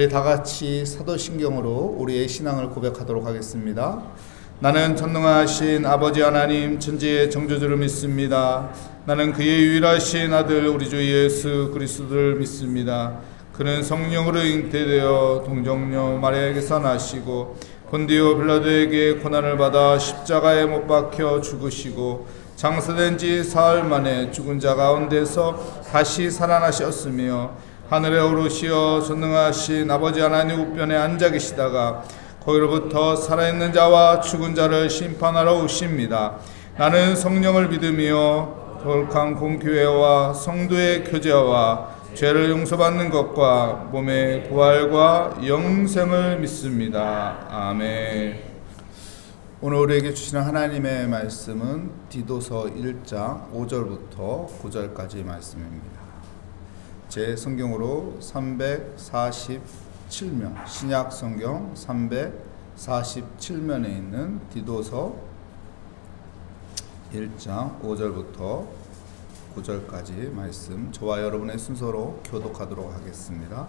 우리 다 같이 사도신경으로 우리의 신앙을 고백하도록 하겠습니다. 나는 전능하신 아버지 하나님 천지의 창조주를 믿습니다. 나는 그의 유일하신 아들 우리 주 예수 그리스도를 믿습니다. 그는 성령으로 잉태되어 동정녀 마리아에게서 나시고 본디오 빌라도에게 고난을 받아 십자가에 못 박혀 죽으시고 장사된 지 사흘 만에 죽은 자 가운데서 다시 살아나셨으며 하늘에 오르시어 전능하신 아버지 하나님 우편에 앉아 계시다가 거기로부터 살아있는 자와 죽은 자를 심판하러 오십니다. 나는 성령을 믿으며 거룩한 공교회와 성도의 교제와 죄를 용서받는 것과 몸의 부활과 영생을 믿습니다. 아멘. 오늘 우리에게 주시는 하나님의 말씀은 디도서 1장 5절부터 9절까지 말씀입니다. 제 성경으로 347면, 신약 성경 347면에 있는 디도서 1장 5절부터 9절까지 말씀, 저와 여러분의 순서로 교독하도록 하겠습니다.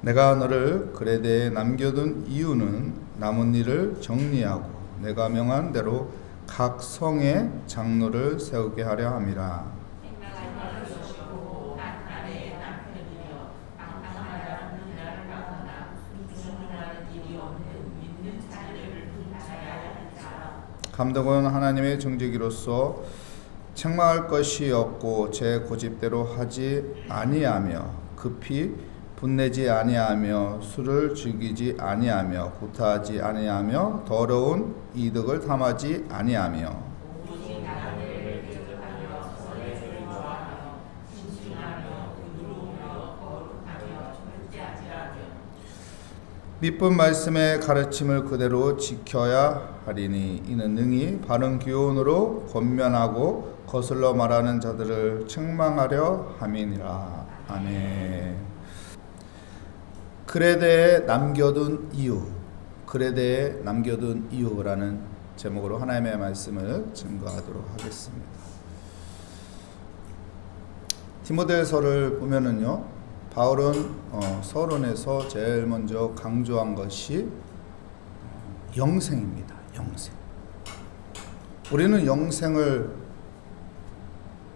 내가 너를 그레데에 남겨둔 이유는 남은 일을 정리하고 내가 명한 대로 각 성에 장로를 세우게 하려 함이라. 감독은 하나님의 정직이로서 책망할 것이 없고 제 고집대로 하지 아니하며 급히 분내지 아니하며 술을 즐기지 아니하며 구타하지 아니하며 더러운 이득을 탐하지 아니하며 믿은 말씀의 가르침을 그대로 지켜야 하리니 이는 능히 바른 교훈으로 권면하고 거슬러 말하는 자들을 책망하려 함이니라. 아멘. 그레데에 남겨둔 이유, 그레데에 남겨둔 이유라는 제목으로 하나님의 말씀을 증거하도록 하겠습니다. 디모데서를 보면은요, 바울은 서론에서 제일 먼저 강조한 것이 영생입니다. 영생. 우리는 영생을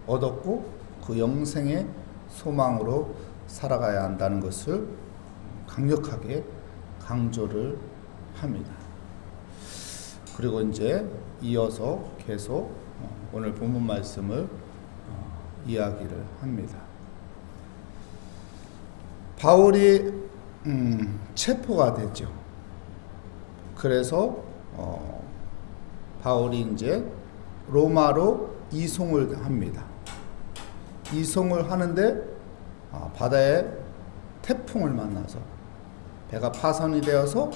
얻었고 그 영생의 소망으로 살아가야 한다는 것을 강력하게 강조를 합니다. 그리고 이제 이어서 계속 오늘 본문 말씀을 이야기를 합니다. 바울이 체포가 되죠. 그래서 바울이 이제 로마로 이송을 합니다. 이송을 하는데 바다에 태풍을 만나서 배가 파손이 되어서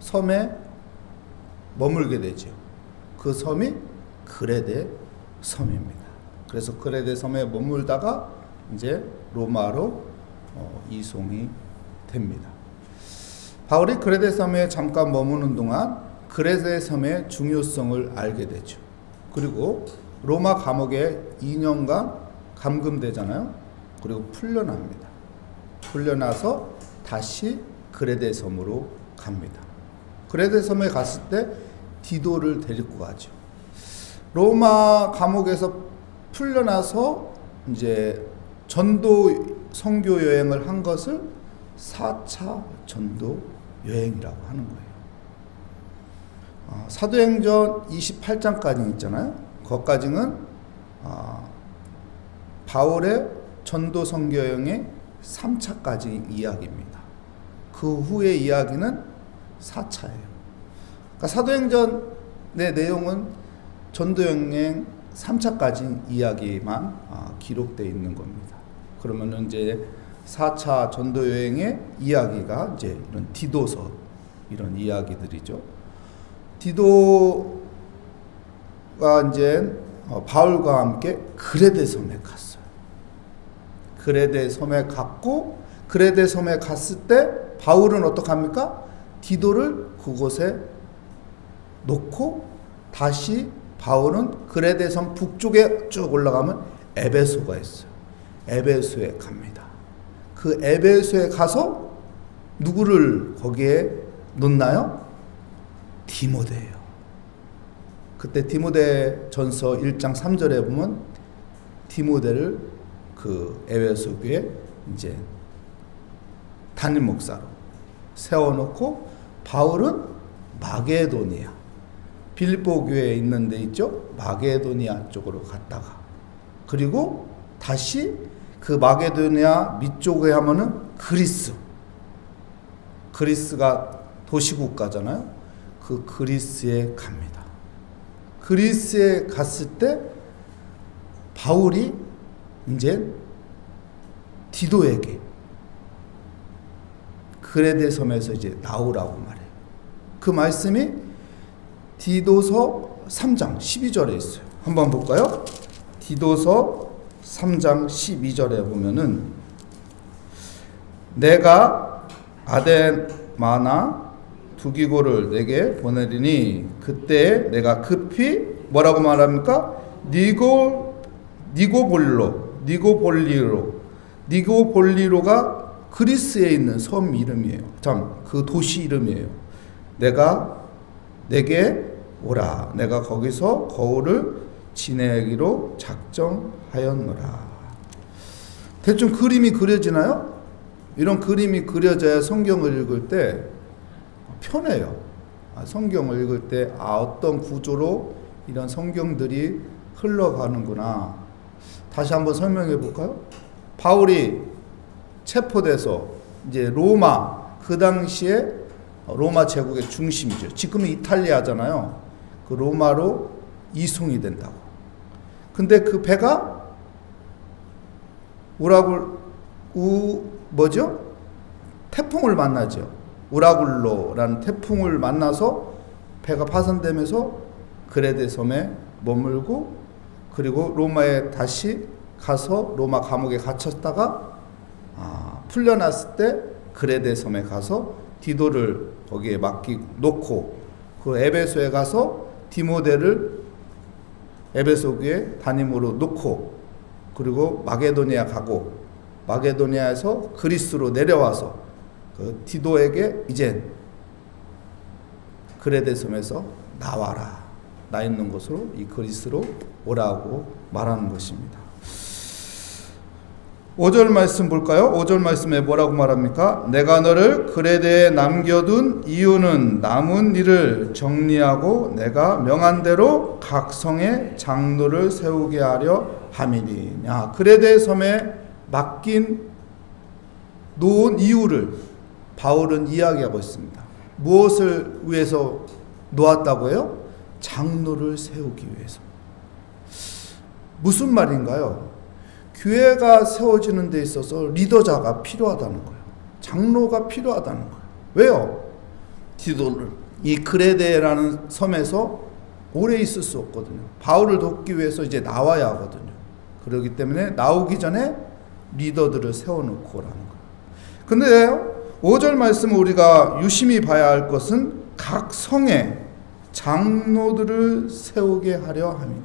섬에 머물게 되죠. 그 섬이 그레데 섬입니다. 그래서 그레데 섬에 머물다가 이제 로마로 이송이 됩니다. 바울이 그레데 섬에 잠깐 머무는 동안 그레데 섬의 중요성을 알게 되죠. 그리고 로마 감옥에 2년간 감금되잖아요. 그리고 풀려납니다. 풀려나서 다시 그레데 섬으로 갑니다. 그레데 섬에 갔을 때 디도를 데리고 가죠. 로마 감옥에서 풀려나서 이제 전도 선교 여행을 한 것을 4차 전도 여행이라고 하는 거예요. 사도행전 28장까지 있잖아요. 거기까지는 바울의 전도 선교 여행의 3차까지 이야기입니다. 그 후의 이야기는 4차예요. 그러니까 사도행전의 내용은 전도 여행 3차까지 이야기만 기록되어 있는 겁니다. 그러면 이제 4차 전도 여행의 이야기가 이제 이런 디도서 이런 이야기들이죠. 디도가 이제 바울과 함께 그레데 섬에 갔어요. 그레데 섬에 갔고 그레데 섬에 갔을 때 바울은 어떡합니까? 디도를 그곳에 놓고 다시 바울은 그레데 섬 북쪽에 쭉 올라가면 에베소가 있어요. 에베소에 갑니다. 그 에베소에 가서 누구를 거기에 놓나요? 디모데예요. 그때 디모데 전서 1장 3절에 보면 디모데를 그 에베소 교회 이제 담임 목사로 세워놓고 바울은 마게도니아, 빌립보 교회에 있는 데 있죠? 마게도니아 쪽으로 갔다가 그리고 다시 그 마게도니아 밑쪽에 하면은 그리스가 도시국가잖아요. 그 그리스에 갑니다. 그리스에 갔을 때 바울이 이제 디도에게 그레데 섬에서 이제 나오라고 말해요. 그 말씀이 디도서 3장 12절에 있어요. 한번 볼까요? 디도서 3장 12절에 보면은 내가 아데마나 두기고를 내게 보내리니 그때 내가 급히 뭐라고 말합니까? 니고볼리로가 그리스에 있는 섬 이름이에요. 그 도시 이름이에요. 내게 오라. 내가 거기서 거울을 지내기로 작정하였노라. 대충 그림이 그려지나요? 이런 그림이 그려져야 성경을 읽을 때 편해요. 성경을 읽을 때 어떤 구조로 이런 성경들이 흘러가는구나. 다시 한번 설명해 볼까요? 바울이 체포돼서 이제 로마, 그 당시에 로마 제국의 중심이죠. 지금은 이탈리아잖아요. 그 로마로 이송이 된다고. 근데 그 배가 태풍을 만나죠. 우라굴로라는 태풍을 만나서 배가 파손되면서 그레데 섬에 머물고 그리고 로마에 다시 가서 로마 감옥에 갇혔다가 풀려났을 때 그레데 섬에 가서 디도를 거기에 놓고 그 에베소에 가서 디모데를 에베소 교회 담임으로 놓고 그리고 마게도니아 가고 마게도니아에서 그리스로 내려와서 그 디도에게 이제 그레데 섬에서 나와라. 나 있는 곳으로 이 그리스로 오라고 말하는 것입니다. 5절 말씀 볼까요? 5절 말씀에 뭐라고 말합니까? 내가 너를 그레데에 남겨둔 이유는 남은 일을 정리하고 내가 명한 대로 각 성에 장로를 세우게 하려 함이니냐. 그레데 섬에 놓은 이유를 바울은 이야기하고 있습니다. 무엇을 위해서 놓았다고 해요? 장로를 세우기 위해서. 무슨 말인가요? 교회가 세워지는 데 있어서 리더자가 필요하다는 거예요. 장로가 필요하다는 거예요. 왜요? 디도는 이 그레데라는 섬에서 오래 있을 수 없거든요. 바울을 돕기 위해서 이제 나와야 하거든요. 그렇기 때문에 나오기 전에 리더들을 세워놓고 오라는 거예요. 근데 5절 말씀을 우리가 유심히 봐야 할 것은 각 성에 장로들을 세우게 하려 함이니.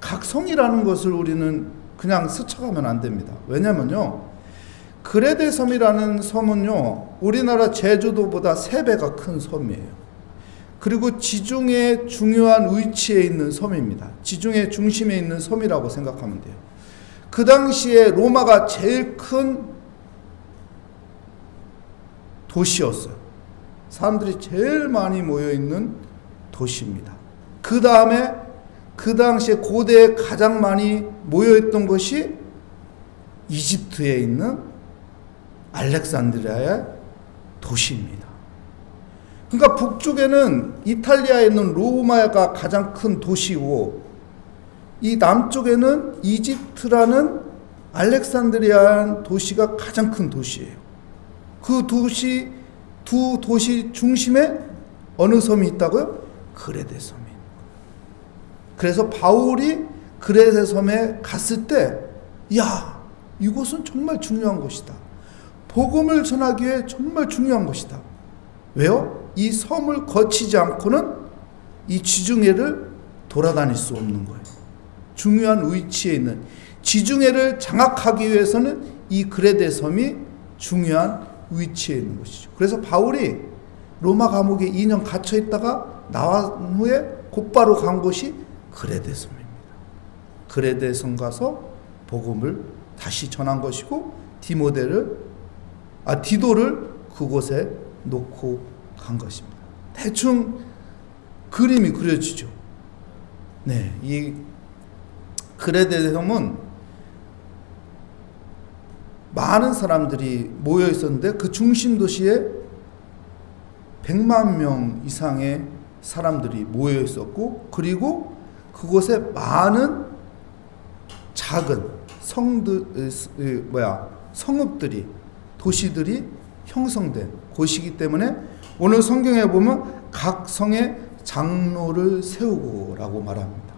각 성이라는 것을 우리는 그냥 스쳐가면 안 됩니다. 왜냐면요, 그레데 섬이라는 섬은요, 우리나라 제주도보다 3배가 큰 섬이에요. 그리고 지중해 중요한 위치에 있는 섬입니다. 지중해 중심에 있는 섬이라고 생각하면 돼요. 그 당시에 로마가 제일 큰 도시였어요. 사람들이 제일 많이 모여있는 도시입니다. 그 다음에 그 당시에 고대에 가장 많이 모여있던 것이 이집트에 있는 알렉산드리아의 도시입니다. 그러니까 북쪽에는 이탈리아에 있는 로마가 가장 큰 도시고 이 남쪽에는 이집트라는 알렉산드리아 도시가 가장 큰 도시예요. 그 두 도시 중심에 어느 섬이 있다고요? 그레데 섬이. 그래서 바울이 그레데 섬에 갔을 때, 야, 이곳은 정말 중요한 곳이다. 복음을 전하기 위해 정말 중요한 곳이다. 왜요? 이 섬을 거치지 않고는 이 지중해를 돌아다닐 수 없는 거예요. 중요한 위치에 있는 지중해를 장악하기 위해서는 이 그레데 섬이 중요한 위치에 있는 것이죠. 그래서 바울이 로마 감옥에 2년 갇혀 있다가 나온 후에 곧바로 간 곳이 그레데섬입니다. 그레데섬 가서 복음을 다시 전한 것이고 디도를 그곳에 놓고 간 것입니다. 대충 그림이 그려지죠. 네, 이 그레데섬은 많은 사람들이 모여 있었는데 그 중심 도시에 100만 명 이상의 사람들이 모여 있었고, 그리고 그곳에 많은 작은 성읍들이, 도시들이 형성된 곳이기 때문에 오늘 성경에 보면 각 성에 장로를 세우고라고 말합니다.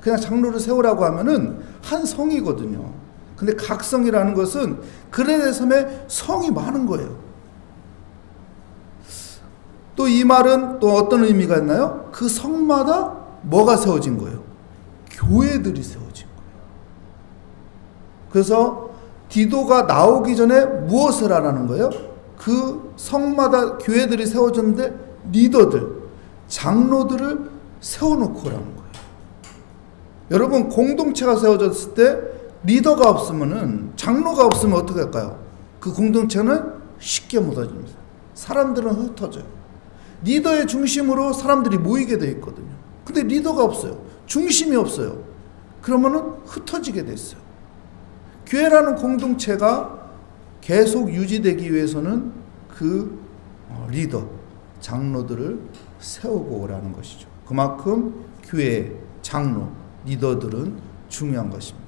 그냥 장로를 세우라고 하면은 한 성이거든요. 근데 각 성이라는 것은 그레데섬에 성이 많은 거예요. 또 이 말은 또 어떤 의미가 있나요? 그 성마다 뭐가 세워진 거예요? 교회들이 세워진 거예요. 그래서 디도가 나오기 전에 무엇을 하라는 거예요? 그 성마다 교회들이 세워졌는데 리더들, 장로들을 세워놓고 오라는 거예요. 여러분, 공동체가 세워졌을 때 리더가 없으면은, 장로가 없으면 어떻게 할까요? 그 공동체는 쉽게 무너집니다. 사람들은 흩어져요. 리더의 중심으로 사람들이 모이게 되어 있거든요. 근데 리더가 없어요. 중심이 없어요. 그러면은 흩어지게 됐어요. 교회라는 공동체가 계속 유지되기 위해서는 그 리더, 장로들을 세우고 오라는 것이죠. 그만큼 교회, 장로, 리더들은 중요한 것입니다.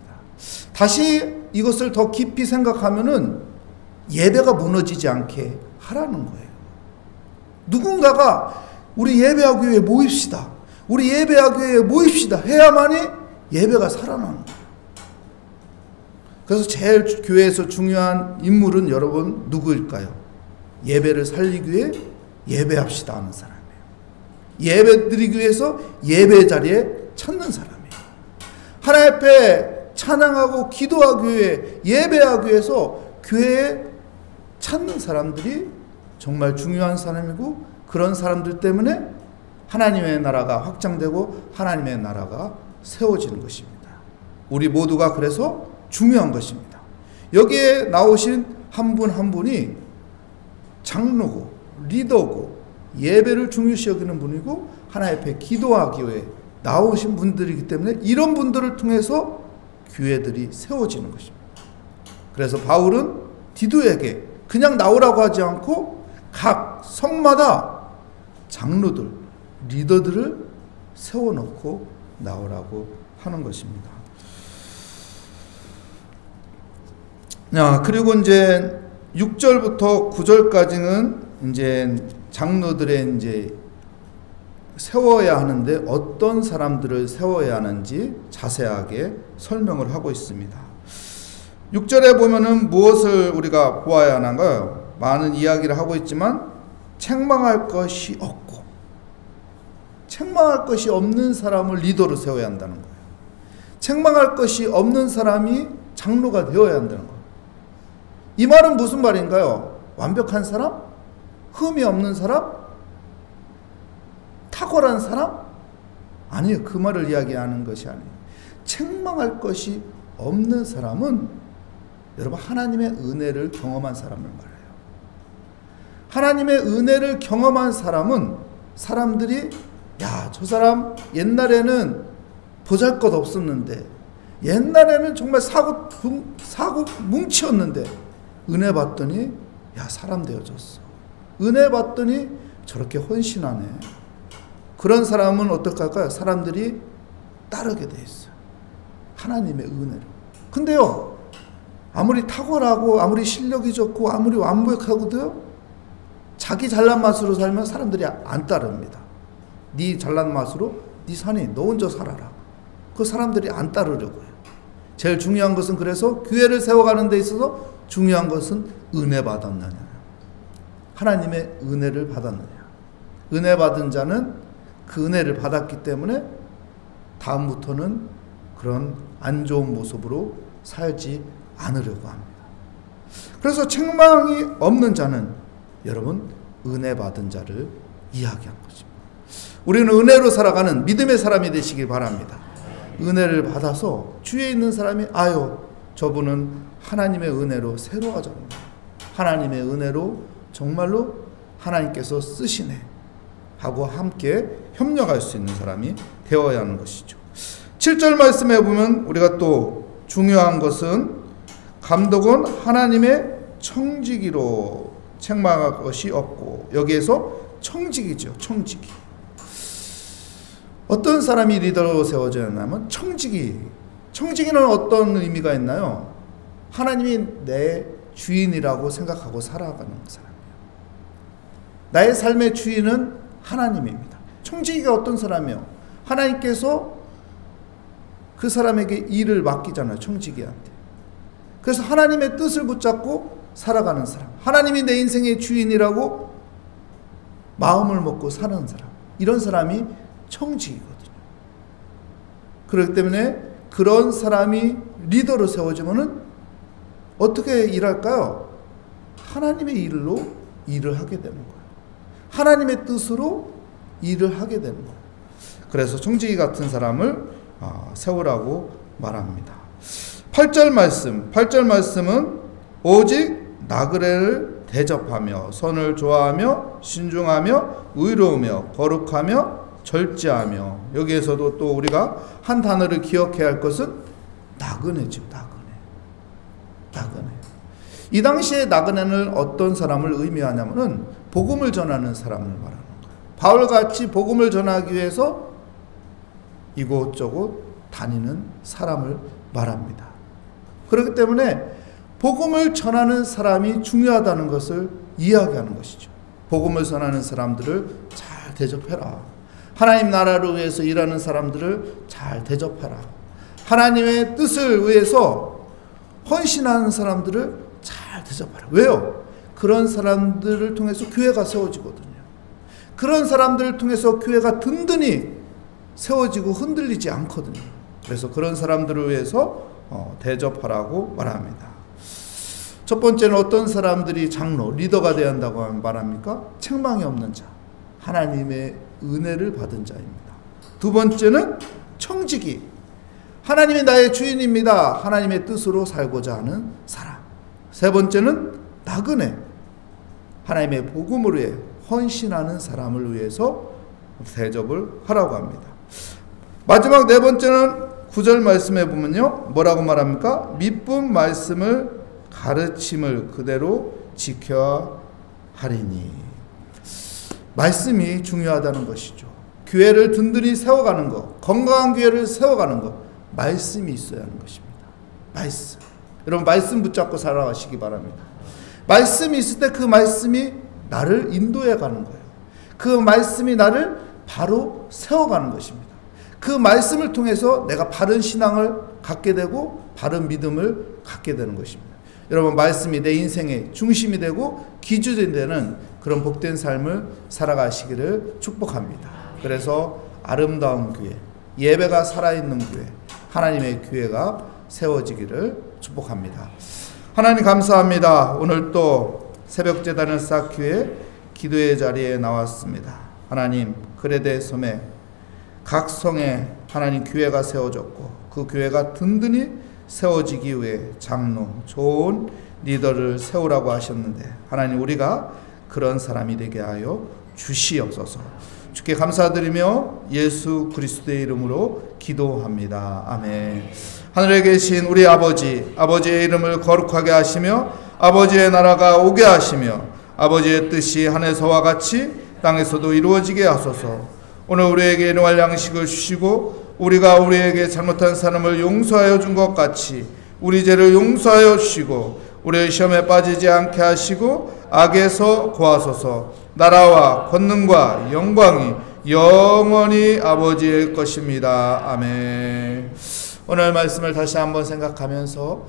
다시 이것을 더 깊이 생각하면은 예배가 무너지지 않게 하라는 거예요. 누군가가 우리 예배하기 위해 모입시다, 우리 예배하기 위해 모입시다 해야만이 예배가 살아나는 거예요. 그래서 제일 교회에서 중요한 인물은 여러분 누구일까요? 예배를 살리기 위해 예배합시다 하는 사람이에요. 예배 드리기 위해서 예배 자리에 찾는 사람이에요. 하나님 앞에 찬양하고 기도하기 위해, 예배하기 위해서 교회에 찾는 사람들이 정말 중요한 사람이고, 그런 사람들 때문에 하나님의 나라가 확장되고 하나님의 나라가 세워지는 것입니다. 우리 모두가 그래서 중요한 것입니다. 여기에 나오신 한 분 한 분이 장로고 리더고 예배를 중요시 여기는 분이고 하나님 앞에 기도하기 위해 나오신 분들이기 때문에 이런 분들을 통해서 교회들이 세워지는 것입니다. 그래서 바울은 디도에게 그냥 나오라고 하지 않고 각 성마다 장로들, 리더들을 세워놓고 나오라고 하는 것입니다. 그리고 이제 6절부터 9절까지는 이제 장로들의 이제 세워야 하는데 어떤 사람들을 세워야 하는지 자세하게 설명을 하고 있습니다. 6절에 보면은 무엇을 우리가 보아야 하는가요? 많은 이야기를 하고 있지만 책망할 것이 없고, 책망할 것이 없는 사람을 리더로 세워야 한다는 거예요. 책망할 것이 없는 사람이 장로가 되어야 한다는 거예요. 이 말은 무슨 말인가요? 완벽한 사람? 흠이 없는 사람? 탁월한 사람? 아니에요. 그 말을 이야기하는 것이 아니에요. 책망할 것이 없는 사람은 여러분 하나님의 은혜를 경험한 사람을 말해요. 하나님의 은혜를 경험한 사람은 사람들이 야, 저 사람 옛날에는 보잘것 없었는데, 옛날에는 정말 사고 뭉치였는데 은혜 받더니 야, 사람 되어졌어. 은혜 받더니 저렇게 헌신하네. 그런 사람은 어떻게 할까요? 사람들이 따르게 돼 있어요. 하나님의 은혜로. 근데요, 아무리 탁월하고 아무리 실력이 좋고 아무리 완벽하고도요, 자기 잘난 맛으로 살면 사람들이 안 따릅니다. 네 잘난 맛으로 네 산이 너 혼자 살아라. 그 사람들이 안 따르려고 해요. 제일 중요한 것은 그래서 교회를 세워가는 데 있어서 중요한 것은 은혜 받았느냐, 하나님의 은혜를 받았느냐. 은혜 받은 자는 그 은혜를 받았기 때문에 다음부터는 그런 안 좋은 모습으로 살지 않으려고 합니다. 그래서 책망이 없는 자는 여러분 은혜 받은 자를 이야기한 것입니다. 우리는 은혜로 살아가는 믿음의 사람이 되시길 바랍니다. 은혜를 받아서 주위에 있는 사람이 아유 저분은 하나님의 은혜로 새로워졌네, 하나님의 은혜로 정말로 하나님께서 쓰시네 하고 함께 협력할 수 있는 사람이 되어야 하는 것이죠. 7절 말씀에 보면 우리가 또 중요한 것은 감독은 하나님의 청지기로 책망할 것이 없고, 여기에서 청지기죠. 청지기. 어떤 사람이 리더로 세워져야 하냐면 청지기는 어떤 의미가 있나요? 하나님이 내 주인이라고 생각하고 살아가는 사람이에요. 나의 삶의 주인은 하나님입니다. 청지기가 어떤 사람이에요? 하나님께서 그 사람에게 일을 맡기잖아요. 청지기한테. 그래서 하나님의 뜻을 붙잡고 살아가는 사람, 하나님이 내 인생의 주인이라고 마음을 먹고 사는 사람, 이런 사람이 청지기거든요. 그렇기 때문에 그런 사람이 리더로 세워지면은 어떻게 일할까요? 하나님의 일로 일을 하게 되는 거예요. 하나님의 뜻으로 일을 하게 되는 거예요. 그래서 청지기 같은 사람을 세우라고 말합니다. 8절 말씀은 오직 나그네를 대접하며 선을 좋아하며 신중하며 의로우며 거룩하며 절제하며, 여기에서도 또 우리가 한 단어를 기억해야 할 것은 나그네죠. 나그네. 이 당시에 나그네는 어떤 사람을 의미하냐면은 복음을 전하는 사람을 말하는 거예요. 바울같이 복음을 전하기 위해서 이곳저곳 다니는 사람을 말합니다. 그렇기 때문에 복음을 전하는 사람이 중요하다는 것을 이야기하는 것이죠. 복음을 전하는 사람들을 잘 대접해라. 하나님 나라를 위해서 일하는 사람들을 잘 대접해라. 하나님의 뜻을 위해서 헌신하는 사람들을 잘 대접하라. 왜요? 그런 사람들을 통해서 교회가 세워지거든요. 그런 사람들을 통해서 교회가 든든히 세워지고 흔들리지 않거든요. 그래서 그런 사람들을 위해서 대접하라고 말합니다. 첫 번째는 어떤 사람들이 장로, 리더가 되어야 한다고 말합니까? 책망이 없는 자, 하나님의 은혜를 받은 자입니다. 두 번째는 청지기, 하나님이 나의 주인입니다, 하나님의 뜻으로 살고자 하는 사람. 세 번째는 나그네, 하나님의 복음을 위해 헌신하는 사람을 위해서 대접을 하라고 합니다. 마지막 네 번째는 9절 말씀에 보면요, 뭐라고 말합니까? 믿분 말씀을 가르침을 그대로 지켜야 하리니. 말씀이 중요하다는 것이죠. 교회를 든든히 세워가는 것, 건강한 교회를 세워가는 것, 말씀이 있어야 하는 것입니다. 말씀. 여러분 말씀 붙잡고 살아가시기 바랍니다. 말씀이 있을 때 그 말씀이 나를 인도해 가는 거예요. 그 말씀이 나를 바로 세워가는 것입니다. 그 말씀을 통해서 내가 바른 신앙을 갖게 되고 바른 믿음을 갖게 되는 것입니다. 여러분 말씀이 내 인생의 중심이 되고 기준이 되는 그런 복된 삶을 살아가시기를 축복합니다. 그래서 아름다운 교회, 예배가 살아있는 교회, 하나님의 교회가 세워지기를 축복합니다. 하나님 감사합니다. 오늘 또 새벽제단을 쌓기 위해 기도의 자리에 나왔습니다. 하나님, 그레데 섬에 각 성에 하나님 교회가 세워졌고 그 교회가 든든히 세워지기 위해 장로, 좋은 리더를 세우라고 하셨는데 하나님 우리가 그런 사람이 되게 하여 주시옵소서. 주께 감사드리며 예수 그리스도의 이름으로 기도합니다. 아멘. 하늘에 계신 우리 아버지의 이름을 거룩하게 하시며 아버지의 나라가 오게 하시며 아버지의 뜻이 하늘에서와 같이 땅에서도 이루어지게 하소서. 오늘 우리에게 일용할 양식을 주시고 우리가 우리에게 잘못한 사람을 용서하여 준 것 같이 우리 죄를 용서하여 주시고 우리의 시험에 빠지지 않게 하시고 악에서 구하소서. 나라와 권능과 영광이 영원히 아버지의 것입니다. 아멘. 오늘 말씀을 다시 한번 생각하면서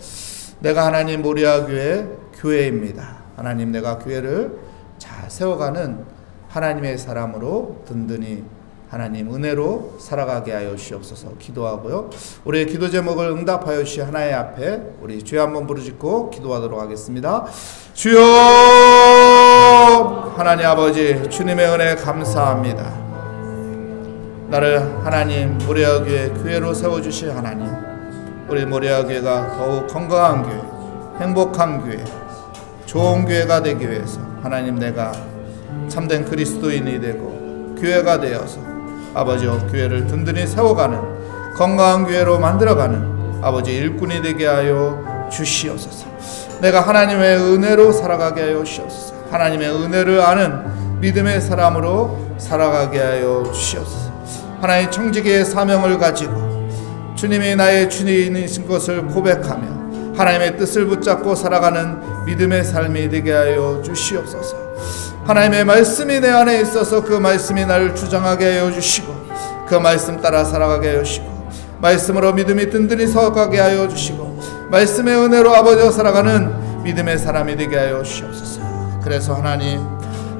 내가 하나님 모리아 교회입니다. 하나님 내가 교회를 잘 세워가는 하나님의 사람으로 든든히 하나님 은혜로 살아가게 하여 주시옵소서 기도하고요. 우리의 기도 제목을 응답하여 주시 하나님 앞에 우리 주여 한번 부르짖고 기도하도록 하겠습니다. 주여 하나님 아버지 주님의 은혜 감사합니다. 나를 하나님 모리아교회 교회로 세워주실 하나님, 우리 모리아교회가 더욱 건강한 교회, 행복한 교회, 좋은 교회가 되기 위해서 하나님 내가 참된 그리스도인이 되고 교회가 되어서 아버지여 교회를 든든히 세워가는 건강한 교회로 만들어가는 아버지 일꾼이 되게 하여 주시옵소서. 내가 하나님의 은혜로 살아가게 하여 주시옵소서. 하나님의 은혜를 아는 믿음의 사람으로 살아가게 하여 주시옵소서. 하나님 청지기의 사명을 가지고 주님이 나의 주님이신 것을 고백하며 하나님의 뜻을 붙잡고 살아가는 믿음의 삶이 되게 하여 주시옵소서. 하나님의 말씀이 내 안에 있어서 그 말씀이 나를 주장하게 하여 주시고 그 말씀 따라 살아가게 하여 주시고 말씀으로 믿음이 든든히 서가게 하여 주시고 말씀의 은혜로 아버지와 살아가는 믿음의 사람이 되게 하여 주시옵소서. 그래서 하나님,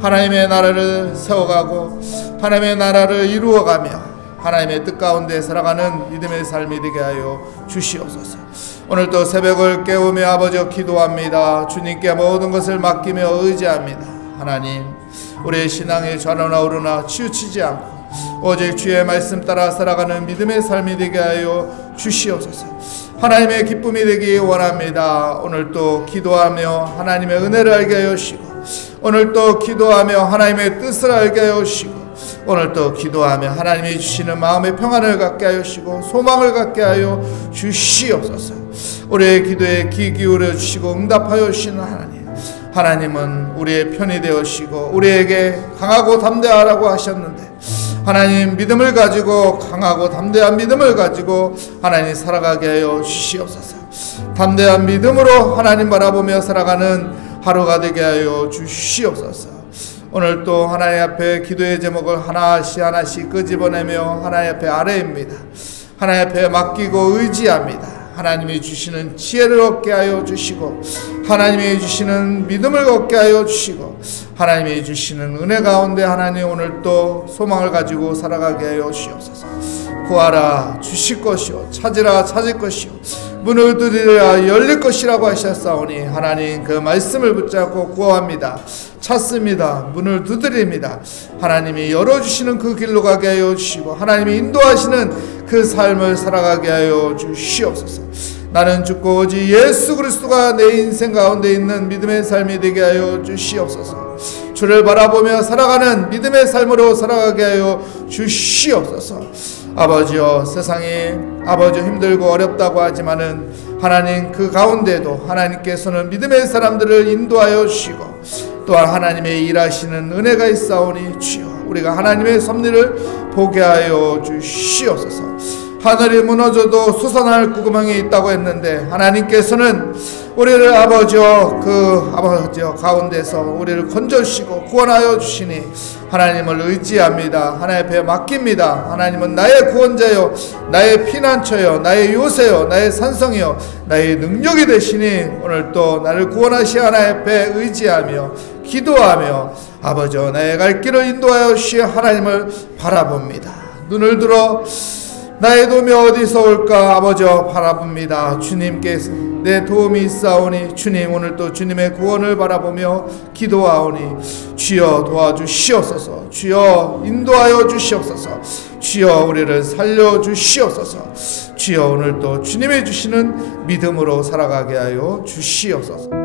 하나님의 나라를 세워가고 하나님의 나라를 이루어가며 하나님의 뜻 가운데 살아가는 믿음의 삶이 되게 하여 주시옵소서. 오늘도 새벽을 깨우며 아버지여 기도합니다. 주님께 모든 것을 맡기며 의지합니다. 하나님, 우리의 신앙이 좌로나 우로나 치우치지 않고 오직 주의 말씀 따라 살아가는 믿음의 삶이 되게 하여 주시옵소서. 하나님의 기쁨이 되기 원합니다. 오늘도 기도하며 하나님의 은혜를 알게 하여 주시고 오늘도 기도하며 하나님의 뜻을 알게 하여 주시고 오늘도 기도하며 하나님이 주시는 마음의 평안을 갖게 하여 주시고 소망을 갖게 하여 주시옵소서. 우리의 기도에 귀 기울여 주시고 응답하여 주시는 하나님, 하나님은 우리의 편이 되어주시고 우리에게 강하고 담대하라고 하셨는데 하나님 믿음을 가지고 강하고 담대한 믿음을 가지고 하나님 살아가게 하여 주시옵소서. 담대한 믿음으로 하나님 바라보며 살아가는 하루가 되게 하여 주시옵소서. 오늘 또 하나님 앞에 기도의 제목을 하나씩 하나씩 끄집어내며 하나님 앞에 아뢰입니다. 하나님 앞에 맡기고 의지합니다. 하나님이 주시는 지혜를 얻게 하여 주시고 하나님이 주시는 믿음을 얻게 하여 주시고 하나님이 주시는 은혜 가운데 하나님 오늘 또 소망을 가지고 살아가게 하여 주시옵소서. 구하라 주실 것이요 찾으라 찾을 것이요 문을 두드리라 열릴 것이라고 하셨사오니 하나님 그 말씀을 붙잡고 구합니다. 찾습니다. 문을 두드립니다. 하나님이 열어주시는 그 길로 가게 하여 주시고 하나님이 인도하시는 그 삶을 살아가게 하여 주시옵소서. 나는 죽고 오직 예수 그리스도가 내 인생 가운데 있는 믿음의 삶이 되게 하여 주시옵소서. 주를 바라보며 살아가는 믿음의 삶으로 살아가게 하여 주시옵소서. 아버지여, 세상이 아버지 힘들고 어렵다고 하지만은 하나님 그 가운데도 하나님께서는 믿음의 사람들을 인도하여 주시고 또한 하나님의 일하시는 은혜가 있사오니 주여 우리가 하나님의 섭리를 보게 하여 주시옵소서. 하늘이 무너져도 솟아날 구멍이 있다고 했는데 하나님께서는 우리를 아버지여 그 아버지여 가운데서 우리를 건져주시고 구원하여 주시니 하나님을 의지합니다. 하나님 앞에 맡깁니다. 하나님은 나의 구원자여 나의 피난처여 나의 요새여 나의 산성이여 나의 능력이 되시니 오늘 또 나를 구원하시 하나님 앞에 의지하며 기도하며 아버지여 나의 갈 길을 인도하여 주시 하나님을 바라봅니다. 눈을 들어 나의 도움이 어디서 올까 아버지여 바라봅니다. 주님께서 내 도움이 있사오니 주님 오늘 또 주님의 구원을 바라보며 기도하오니 주여 도와주시옵소서. 주여 인도하여 주시옵소서. 주여 우리를 살려주시옵소서. 주여 오늘 또 주님이 주시는 믿음으로 살아가게 하여 주시옵소서.